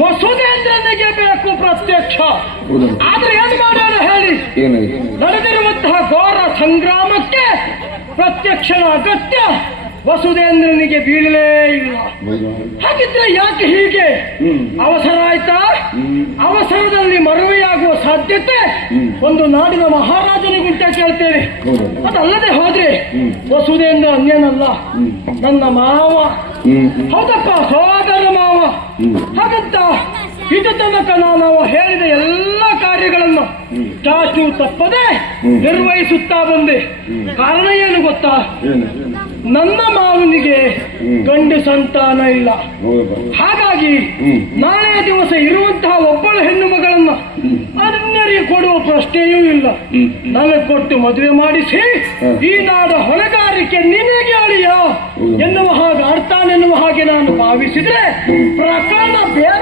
ವಸುದೇಂದ್ರನಿಗೆ ಬೇಕು ಪ್ರತ್ಯಕ್ಷ. ಆದ್ರೆ ಏನು ಮಾಡೋಣ ಹೇಳಿ, ನಡೆದಿರುವಂತಹ ಘೋರ ಸಂಗ್ರಾಮಕ್ಕೆ ಪ್ರತ್ಯಕ್ಷನ ಅಗತ್ಯ ವಸುದೇಂದ್ರನಿಗೆ ಬೀಳಲೇ ಇಲ್ಲ. ಹಾಗಿದ್ರೆ ಯಾಕೆ ಹೀಗೆ? ಅವಸರ ಆಯ್ತಾ? ಅವಸರದಲ್ಲಿ ಮರುವೆಯಾಗುವ ಸಾಧ್ಯತೆ ಒಂದು ನಾಡಿನ ಮಹಾರಾಜನಿಗುಂಟ ಕೇಳ್ತೇವೆ. ಅದಲ್ಲದೆ ಹೋದ್ರೆ ವಸುದೇಂದ್ರ ಅನ್ಯನಲ್ಲ, ನನ್ನ ಮಾವ. ಹೌದಪ್ಪ, ಸೋದರ ಮಾವ. ಹಾಗಂತ ಇದು ತನಕ ನಾವು ಹೇಳಿದ ಎಲ್ಲ ಕಾರ್ಯಗಳನ್ನು ಚಾಚು ತಪ್ಪದೆ ನಿರ್ವಹಿಸುತ್ತಾ ಬಂದೆ. ಕಾರಣ ಏನು ಗೊತ್ತಾ? ನನ್ನ ಮಾವನಿಗೆ ಗಂಡು ಸಂತಾನ ಇಲ್ಲ. ಹಾಗಾಗಿ ನಾಳೆ ದಿವಸ ಇರುವಂತಹ ಒಬ್ಬಳ ಹೆಣ್ಣು ಮಗಳನ್ನ ಅನ್ಯರಿಗೆ ಕೊಡುವ ಪ್ರಶ್ನೆಯೂ ಇಲ್ಲ. ನನಗೆ ಕೊಟ್ಟು ಮದುವೆ ಮಾಡಿಸಿ ಈ ನಾಡ ಹೊಣೆಗಾರಿಕೆ ನಿನಗೆ ಅಳಿಯ ಎನ್ನುವ ಹಾಗೆ ಆಡ್ತಾನೆನ್ನುವ ಹಾಗೆ ನಾನು ಭಾವಿಸಿದ್ರೆ ಪ್ರಕರಣ ಬೇರೆ.